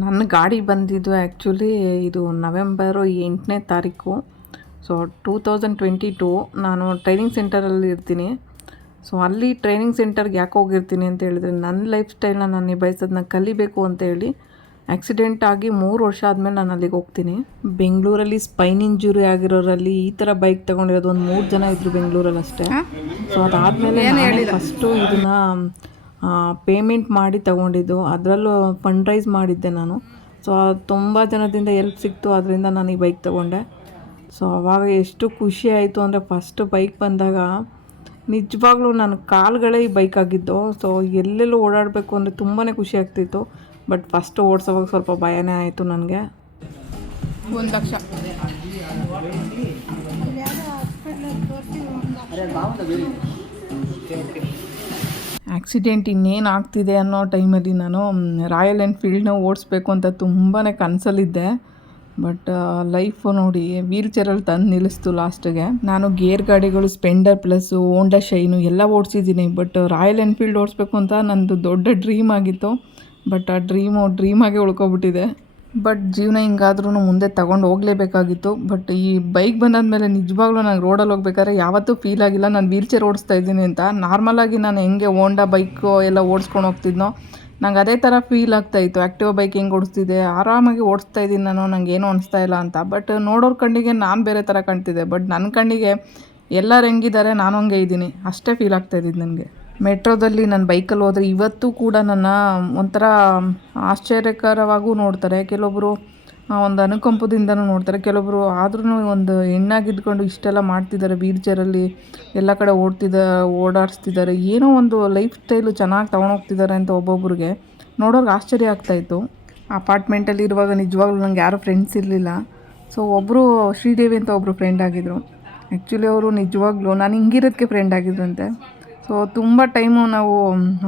ನನ್ನ ಗಾಡಿ ಬಂದಿದ್ದು ಆ್ಯಕ್ಚುಲಿ ಇದು ನವೆಂಬರು ಎಂಟನೇ ತಾರೀಕು. So two thousand twenty two ನಾನು ಟ್ರೈನಿಂಗ್ ಸೆಂಟರಲ್ಲಿ ಇರ್ತೀನಿ. ಸೊ ಅಲ್ಲಿ ಟ್ರೈನಿಂಗ್ ಸೆಂಟರ್ಗೆ ಯಾಕೆ ಹೋಗಿರ್ತೀನಿ ಅಂತ ಹೇಳಿದ್ರೆ ನನ್ನ ಲೈಫ್ ಸ್ಟೈಲ್ನ ನಾನು ನಿಭಾಯಿಸೋದನ್ನ ಕಲಿಬೇಕು ಅಂತ ಹೇಳಿ ಆಕ್ಸಿಡೆಂಟ್ ಆಗಿ ಮೂರು ವರ್ಷ ಆದಮೇಲೆ ನಾನು ಅಲ್ಲಿಗೆ ಹೋಗ್ತೀನಿ. ಬೆಂಗಳೂರಲ್ಲಿ ಸ್ಪೈನ್ ಇಂಜುರಿ ಆಗಿರೋರಲ್ಲಿ ಈ ಥರ ಬೈಕ್ ತೊಗೊಂಡಿರೋದು ಒಂದು ಮೂರು ಜನ ಇದ್ದರು ಬೆಂಗಳೂರಲ್ಲಿ ಅಷ್ಟೇ ಸೊ ಅದಾದಮೇಲೆ ಫಸ್ಟು ಇದನ್ನು ಪೇಮೆಂಟ್ ಮಾಡಿ ತಗೊಂಡಿದ್ದು. ಅದರಲ್ಲೂ ಫಂಡ್ ರೈಸ್ ಮಾಡಿದ್ದೆ ನಾನು. ಸೊ ತುಂಬ ಜನದಿಂದ ಎಲ್ಪ್ ಸಿಕ್ತು. ಅದರಿಂದ ನಾನು ಈ ಬೈಕ್ ತೊಗೊಂಡೆ. ಸೊ ಅವಾಗ ಎಷ್ಟು ಖುಷಿ ಆಯಿತು ಅಂದರೆ ಫಸ್ಟ್ ಬೈಕ್ ಬಂದಾಗ ನಿಜವಾಗ್ಲೂ ನನ್ನ ಕಾಲುಗಳೇ ಈ ಬೈಕ್ ಆಗಿದ್ದು. ಸೊ ಎಲ್ಲೆಲ್ಲೂ ಓಡಾಡಬೇಕು ಅಂದರೆ ತುಂಬಾ ಖುಷಿ ಆಗ್ತಿತ್ತು. ಬಟ್ ಫಸ್ಟ್ ಓಡಿಸೋವಾಗ ಸ್ವಲ್ಪ ಭಯನೇ ಆಯಿತು ನನಗೆ. ಒಂದು ಲಕ್ಷ. ಆಕ್ಸಿಡೆಂಟ್ ಇನ್ನೇನು ಆಗ್ತಿದೆ ಅನ್ನೋ ಟೈಮಲ್ಲಿ ನಾನು ರಾಯಲ್ ಎನ್ಫೀಲ್ಡ್ನ ಓಡಿಸ್ಬೇಕು ಅಂತ ತುಂಬಾ ಕನಸಲ್ಲಿದ್ದೆ. ಬಟ್ ಲೈಫು ನೋಡಿ, ವೀಲ್ ಚೇರಲ್ಲಿ ತಂದು ನಿಲ್ಲಿಸ್ತು ಲಾಸ್ಟಿಗೆ. ನಾನು ಗೇರ್ ಗಾಡಿಗಳು, ಸ್ಪೆಂಡರ್ ಪ್ಲಸ್ಸು ಓಂಡಾ ಶೈನು ಎಲ್ಲ ಓಡಿಸಿದ್ದೀನಿ. ಬಟ್, ರಾಯಲ್ ಎನ್ಫೀಲ್ಡ್ ಓಡಿಸ್ಬೇಕು ಅಂತ ನಂದು ದೊಡ್ಡ ಡ್ರೀಮ್ ಆಗಿತ್ತು. ಬಟ್, ಆ ಡ್ರೀಮು ಡ್ರೀಮಾಗೆ ಉಳ್ಕೊಬಿಟ್ಟಿದೆ. ಬಟ್ ಜೀವನ ಹಿಂಗಾದ್ರೂ ಮುಂದೆ ತಗೊಂಡು ಹೋಗಲೇಬೇಕಾಗಿತ್ತು. ಬಟ್ ಈ ಬೈಕ್ ಬಂದಾದ್ಮೇಲೆ ನಿಜವಾಗ್ಲೂ ನಾನು ರೋಡಲ್ಲಿ ಹೋಗ್ಬೇಕಾದ್ರೆ ಯಾವತ್ತೂ ಫೀಲ್ ಆಗಿಲ್ಲ. ನಾನು ವೀಲ್ ಚೇರ್ ಓಡಿಸ್ತಾ ಇದ್ದೀನಿ ಅಂತ. ನಾರ್ಮಲಾಗಿ ನಾನು ಹೆಂಗೆ ಹೋಂಡಾ ಬೈಕು ಎಲ್ಲ ಓಡಿಸ್ಕೊಂಡು ಹೋಗ್ತಿದ್ನೋ, ನಂಗೆ ಅದೇ ಥರ ಫೀಲ್ ಆಗ್ತಾಯಿತ್ತು ಆ್ಯಕ್ಟಿವ್ ಬೈಕ್ ಹೆಂಗೆ ಓಡಿಸ್ತಿದ್ದೆ ಆರಾಮಾಗಿ ಓಡಿಸ್ತಾ ಇದ್ದೀನಿ ನಾನು, ನಂಗೆ ಏನೂ ಅನಿಸ್ತಾ ಇಲ್ಲ ಅಂತ. ಬಟ್ ನೋಡೋರ ಕಣ್ಣಿಗೆ ನಾನು ಬೇರೆ ಥರ ಕಾಣ್ತಿದ್ದೆ ಬಟ್ ನನ್ನ ಕಣ್ಣಿಗೆ ಎಲ್ಲರು ಹೆಂಗಿದ್ದಾರೆ, ನಾನು ಹಂಗೆ ಇದ್ದೀನಿ. ಅಷ್ಟೇ ಫೀಲ್ ಆಗ್ತಾ ಇದ್ದಿದ್ದು ನನಗೆ. ಮೆಟ್ರೋದಲ್ಲಿ ನನ್ನ ಬೈಕಲ್ಲಿ ಹೋದರೆ ಇವತ್ತು ಕೂಡ ನನ್ನ ಒಂಥರ ಆಶ್ಚರ್ಯಕರವಾಗೂ ನೋಡ್ತಾರೆ. ಕೆಲವೊಬ್ಬರು ಒಂದು ಅನುಕಂಪದಿಂದನೂ ನೋಡ್ತಾರೆ. ಕೆಲವೊಬ್ಬರು ಆದ್ರೂ ಒಂದು ಹೆಣ್ಣಾಗಿದ್ಕೊಂಡು ಇಷ್ಟೆಲ್ಲ ಮಾಡ್ತಿದ್ದಾರೆ ವೀಲ್ ಎಲ್ಲ ಕಡೆ ಓಡ್ತಿದ್ದ ಓಡಾಡಿಸ್ತಿದ್ದಾರೆ. ಏನೋ ಒಂದು ಲೈಫ್ ಸ್ಟೈಲು ಚೆನ್ನಾಗಿ ತೊಗೊಂಡೋಗ್ತಿದ್ದಾರೆ ಅಂತ ಒಬ್ಬೊಬ್ರಿಗೆ. ನೋಡೋರ್ಗೆ ಆಶ್ಚರ್ಯ ಆಗ್ತಾಯಿತ್ತು ಅಪಾರ್ಟ್ಮೆಂಟಲ್ಲಿ ಇರುವಾಗ ನಿಜವಾಗ್ಲೂ ನಂಗೆ ಯಾರೂ ಫ್ರೆಂಡ್ಸ್ ಇರಲಿಲ್ಲ. ಸೊ ಒಬ್ಬರು ಶ್ರೀದೇವಿ ಅಂತ ಒಬ್ಬರು ಫ್ರೆಂಡ್ ಆಗಿದ್ದರು ಆ್ಯಕ್ಚುಲಿ ಅವರು ನಿಜವಾಗ್ಲೂ ನಾನು ಹಿಂಗಿರೋದಕ್ಕೆ ಫ್ರೆಂಡ್ ಆಗಿದ್ರಂತೆ ಸೊ ತುಂಬ ಟೈಮು ನಾವು,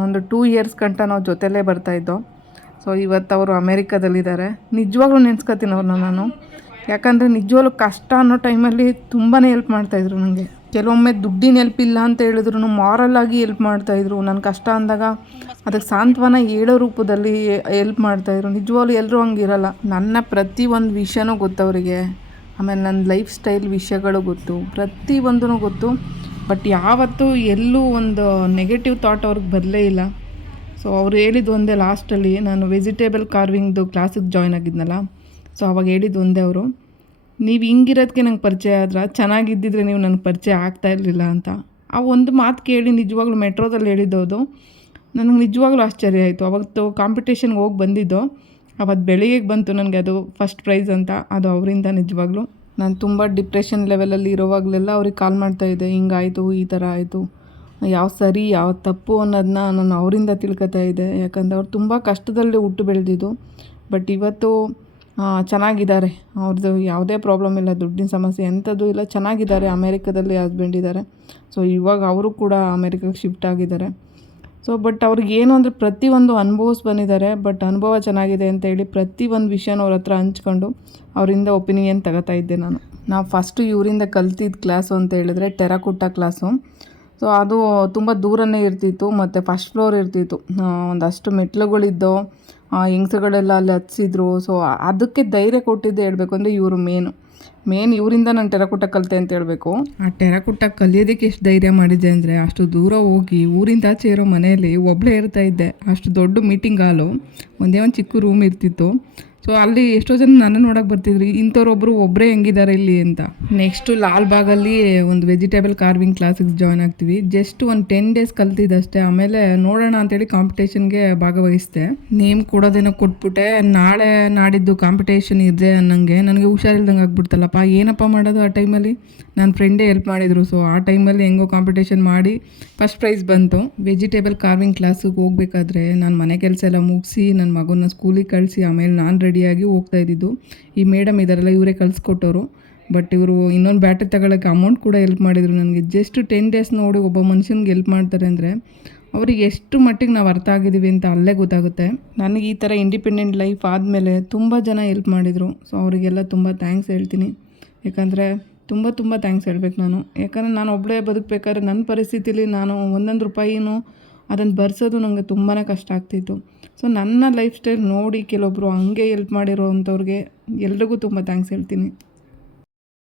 ಒಂದು ಟೂ ಇಯರ್ಸ್ ಗಂಟ ನಾವು ಜೊತೆಲೇ ಬರ್ತಾಯಿದ್ದೋ ಸೊ ಇವತ್ತು ಅವರು ಅಮೇರಿಕಾದಲ್ಲಿದ್ದಾರೆ. ನಿಜವಾಗ್ಲೂ ನೆನ್ಸ್ಕೊತೀನಿ ಅವ್ರನ್ನ ನಾನು. ಯಾಕಂದರೆ ನಿಜವಾಗ್ಲೂ ಕಷ್ಟ ಅನ್ನೋ ಟೈಮಲ್ಲಿ ತುಂಬಾ ಹೆಲ್ಪ್ ಮಾಡ್ತಾಯಿದ್ರು ನನಗೆ ಕೆಲವೊಮ್ಮೆ ದುಡ್ಡಿನ ಹೆಲ್ಪ್ ಇಲ್ಲ ಅಂತ ಹೇಳಿದ್ರು ಮಾರಲ್ಲಾಗಿ ಹೆಲ್ಪ್ ಮಾಡ್ತಾಯಿದ್ರು ನನ್ನ ಕಷ್ಟ ಅಂದಾಗ ಅದಕ್ಕೆ ಸಾಂತ್ವನ ಹೇಳೋ ರೂಪದಲ್ಲಿ ಹೆಲ್ಪ್ ಮಾಡ್ತಾಯಿದ್ರು ನಿಜವಾಗ್ಲೂ ಎಲ್ಲರೂ ಹಂಗಿರಲ್ಲ ನನ್ನ ಪ್ರತಿ ಒಂದು ವಿಷಯನೂ ಗೊತ್ತವರಿಗೆ ಆಮೇಲೆ ನನ್ನ ಲೈಫ್ ಸ್ಟೈಲ್ ವಿಷಯಗಳು ಗೊತ್ತು. ಪ್ರತಿಯೊಂದೂ ಗೊತ್ತು. ಬಟ್ ಯಾವತ್ತೂ ಎಲ್ಲೂ ಒಂದು ನೆಗೆಟಿವ್ ಥಾಟ್ ಅವ್ರಿಗೆ ಬರಲೇ ಇಲ್ಲ. ಸೊ ಅವ್ರು ಹೇಳಿದ್ದು ಒಂದೇ ಲಾಸ್ಟಲ್ಲಿ ನಾನು ವೆಜಿಟೇಬಲ್ ಕಾರ್ವಿಂಗ್ದು ಕ್ಲಾಸಿಗೆ ಜಾಯ್ನ್ ಆಗಿದ್ನಲ್ಲ ಸೊ ಅವಾಗ ಹೇಳಿದ್ದು ಒಂದೇ ಅವರು, ನೀವು ಹಿಂಗಿರೋದಕ್ಕೆ ನಂಗೆ ಪರಿಚಯ ಆದ್ರೆ, ಚೆನ್ನಾಗಿದ್ದಿದ್ರೆ ನೀವು ನನಗೆ ಪರಿಚಯ ಆಗ್ತಾ ಇರಲಿಲ್ಲ ಅಂತ. ಆ ಒಂದು ಮಾತು ಕೇಳಿ ನಿಜವಾಗ್ಲೂ ಮೆಟ್ರೋದಲ್ಲಿ ಹೇಳಿದ್ದೋದು ನನಗೆ ನಿಜವಾಗ್ಲೂ ಆಶ್ಚರ್ಯ ಆಯಿತು. ಅವತ್ತು ಕಾಂಪಿಟೇಷನ್ಗೆ ಹೋಗಿ ಬಂದಿದ್ದು ಅವತ್ತು ಬೆಳಿಗ್ಗೆ ಬಂತು ನನಗೆ ಅದು ಫಸ್ಟ್ ಪ್ರೈಸ್ ಅಂತ, ಅದು ಅವರಿಂದ ನಿಜವಾಗ್ಲೂ. ನಾನು ತುಂಬ ಡಿಪ್ರೆಷನ್ ಲೆವೆಲಲ್ಲಿ ಇರೋವಾಗಲೆಲ್ಲ ಅವ್ರಿಗೆ ಕಾಲ್ ಮಾಡ್ತಾ ಮಾಡ್ತಾಯಿದ್ದೆ ಹಿಂಗಾಯಿತು, ಈ ಥರ ಆಯಿತು. ಯಾವ ಸರಿ, ಯಾವ ತಪ್ಪು ಅನ್ನೋದನ್ನ ನಾನು ಅವರಿಂದ ತಿಳ್ಕೊತಾ ಇದ್ದೆ. ಯಾಕಂದರೆ ಅವ್ರು ತುಂಬ ಕಷ್ಟದಲ್ಲಿ ಹುಟ್ಟು ಬೆಳೆದಿದ್ದು. ಬಟ್ ಇವತ್ತು ಚೆನ್ನಾಗಿದ್ದಾರೆ. ಅವ್ರದ್ದು ಯಾವುದೇ ಪ್ರಾಬ್ಲಮ್ ಇಲ್ಲ, ದುಡ್ಡಿನ ಸಮಸ್ಯೆ ಎಂಥದ್ದು ಇಲ್ಲ, ಚೆನ್ನಾಗಿದ್ದಾರೆ. ಅಮೇರಿಕದಲ್ಲಿ ಹಸ್ಬೆಂಡ್ ಇದ್ದಾರೆ. ಸೊ ಇವಾಗ ಅವರು ಕೂಡ ಅಮೇರಿಕಾಗೆ ಶಿಫ್ಟ್ ಆಗಿದ್ದಾರೆ. ಸೊ ಬಟ್ ಅವ್ರಿಗೆ ಏನು ಅಂದರೆ ಪ್ರತಿಯೊಂದು ಅನುಭವಿಸ್ ಬಂದಿದ್ದಾರೆ ಬಟ್ ಅನುಭವ ಚೆನ್ನಾಗಿದೆ ಅಂತ ಹೇಳಿ ಪ್ರತಿ ಒಂದು ವಿಷಯನ ಅವ್ರ ಹತ್ರ ಹಂಚ್ಕೊಂಡು ಅವರಿಂದ ಒಪಿನಿಯನ್ ತಗೋತಾ ಇದ್ದೆ ನಾನು. ನಾವು ಫಸ್ಟು ಇವರಿಂದ ಕಲ್ತಿದ್ದ ಕ್ಲಾಸು ಅಂತ ಹೇಳಿದ್ರೆ ಟೆರಾಕುಟ್ಟ ಕ್ಲಾಸು ಸೊ ಅದು ತುಂಬ ದೂರನೇ ಇರ್ತಿತ್ತು, ಮತ್ತು ಫಸ್ಟ್ ಫ್ಲೋರ್ ಇರ್ತಿತ್ತು. ಒಂದಷ್ಟು ಮೆಟ್ಲುಗಳಿದ್ದೋ ಹೆಂಗ್ಸುಗಳೆಲ್ಲ ಅಲ್ಲಿ ಹತ್ಸಿದ್ರು. ಸೊ ಅದಕ್ಕೆ ಧೈರ್ಯ ಕೊಟ್ಟಿದ್ದೆ ಹೇಳಬೇಕು ಅಂದರೆ ಇವರು ಮೇನು ಮೇನ್ ಇವರಿಂದ ನಾನು ಟೆರಕುಟ್ಟ ಕಲಿತೆ ಅಂತ ಹೇಳಬೇಕು. ಆ ಟೆರಕುಟ್ಟ ಕಲಿಯೋದಕ್ಕೆ ಎಷ್ಟು ಧೈರ್ಯ ಮಾಡಿದೆ ಅಂದರೆ ಅಷ್ಟು ದೂರ ಹೋಗಿ ಊರಿಂದ ಆಚೆ ಇರೋ ಮನೆಯಲ್ಲಿ ಒಬ್ಬಳೇ ಇರ್ತಾ ಇದ್ದೆ. ಅಷ್ಟು ದೊಡ್ಡ ಮೀಟಿಂಗ್ ಹಾಲು ಒಂದೇ ಒಂದು ಚಿಕ್ಕ ರೂಮ್ ಇರ್ತಿತ್ತು. ಸೊ ಅಲ್ಲಿ ಎಷ್ಟೋ ಜನ ನನ್ನ ನೋಡೋಕೆ ಬರ್ತಿದ್ರಿ. ಇಂಥವ್ರೊಬ್ಬರು ಒಬ್ಬರೇ ಹೆಂಗಿದ್ದಾರೆ ಇಲ್ಲಿ ಅಂತ. ನೆಕ್ಸ್ಟು ಲಾಲ್ಬಾಗಲ್ಲಿ ಒಂದು ವೆಜಿಟೇಬಲ್ ಕಾರ್ವಿಂಗ್ ಕ್ಲಾಸಿಗೆ ಜಾಯ್ನ್ ಆಗ್ತೀವಿ. ಜಸ್ಟ್ ಒಂದು ಟೆನ್ ಡೇಸ್ ಕಲ್ತಿದ್ದಷ್ಟೇ. ಆಮೇಲೆ ನೋಡೋಣ ಅಂತೇಳಿ ಕಾಂಪಿಟೇಷನ್ಗೆ ಭಾಗವಹಿಸಿದೆ. ನೇಮ್ ಕೊಡೋದೇನೋ ಕೊಟ್ಬಿಟ್ಟೆ. ನಾಳೆ ನಾಡಿದ್ದು ಕಾಂಪಿಟೇಷನ್ ಇದೆ ಅನ್ನಂಗೆ. ನನಗೆ ಹುಷಾರಿಲ್ದಂಗೆ ಆಗ್ಬಿಡ್ತಲ್ಲಪ್ಪ ಏನಪ್ಪ ಮಾಡೋದು ಆ ಟೈಮಲ್ಲಿ? ನನ್ನ ಫ್ರೆಂಡೇ ಹೆಲ್ಪ್ ಮಾಡಿದರು ಸೊ ಆ ಟೈಮಲ್ಲಿ ಹೆಂಗೋ ಕಾಂಪಿಟೇಷನ್ ಮಾಡಿ ಫಸ್ಟ್ ಪ್ರೈಸ್ ಬಂತು. ವೆಜಿಟೇಬಲ್ ಕಾರ್ವಿಂಗ್ ಕ್ಲಾಸಿಗೆ ಹೋಗ್ಬೇಕಾದ್ರೆ ನಾನು ಮನೆ ಕೆಲಸ ಎಲ್ಲ ಮುಗಿಸಿ ನನ್ನ ಮಗನ ಸ್ಕೂಲಿಗೆ ಕಳಿಸಿ, ಆಮೇಲೆ ನಾನು ರೆಡಿಯಾಗಿ ಹೋಗ್ತಾ ಇದ್ದಿದ್ದು. ಈ ಮೇಡಮ್ ಇದಾರಲ್ಲ, ಇವರೇ ಕಳಿಸ್ಕೊಟ್ಟವರು ಬಟ್ ಇವರು ಇನ್ನೊಂದು ಬ್ಯಾಟ್ರಿ ತಗೊಳ್ಳೋಕ್ಕೆ ಅಮೌಂಟ್ ಕೂಡ ಹೆಲ್ಪ್ ಮಾಡಿದರು. ನನಗೆ ಜಸ್ಟ್ ಟೆನ್ ಡೇಸ್ ನೋಡಿ ಒಬ್ಬ ಮನುಷ್ಯನಿಗೆ ಹೆಲ್ಪ್ ಮಾಡ್ತಾರೆ ಅಂದರೆ ಅವ್ರಿಗೆ ಎಷ್ಟು ಮಟ್ಟಿಗೆ ನಾವು ಅರ್ಥ ಆಗಿದ್ದೀವಿ ಅಂತ ಅಲ್ಲೇ ಗೊತ್ತಾಗುತ್ತೆ. ನನಗೆ ಈ ಥರ ಇಂಡಿಪೆಂಡೆಂಟ್ ಲೈಫ್ ಆದಮೇಲೆ ತುಂಬ ಜನ ಹೆಲ್ಪ್ ಮಾಡಿದರು. ಸೊ ಅವರಿಗೆಲ್ಲ ತುಂಬ ಥ್ಯಾಂಕ್ಸ್ ಹೇಳ್ತೀನಿ. ಯಾಕಂದರೆ ತುಂಬ ತುಂಬ ಥ್ಯಾಂಕ್ಸ್ ಹೇಳ್ಬೇಕು ನಾನು. ಯಾಕಂದರೆ ನಾನು ಒಬ್ಬಳೇ ಬದುಕಬೇಕಾದ್ರೆ ನನ್ನ ಪರಿಸ್ಥಿತಿಲಿ ನಾನು ಒಂದೊಂದು ರೂಪಾಯಿನೂ ಅದನ್ನು ಬರ್ಸೋದು ನನಗೆ ತುಂಬಾ ಕಷ್ಟ ಆಗ್ತಿತ್ತು. ಸೊ ನನ್ನ ಲೈಫ್ ಸ್ಟೈಲ್ ನೋಡಿ ಕೆಲವೊಬ್ಬರು ಹಂಗೆ ಹೆಲ್ಪ್ ಮಾಡಿರೋ ಅಂಥವ್ರಿಗೆ ಎಲ್ರಿಗೂ ತುಂಬ ಥ್ಯಾಂಕ್ಸ್ ಹೇಳ್ತೀನಿ.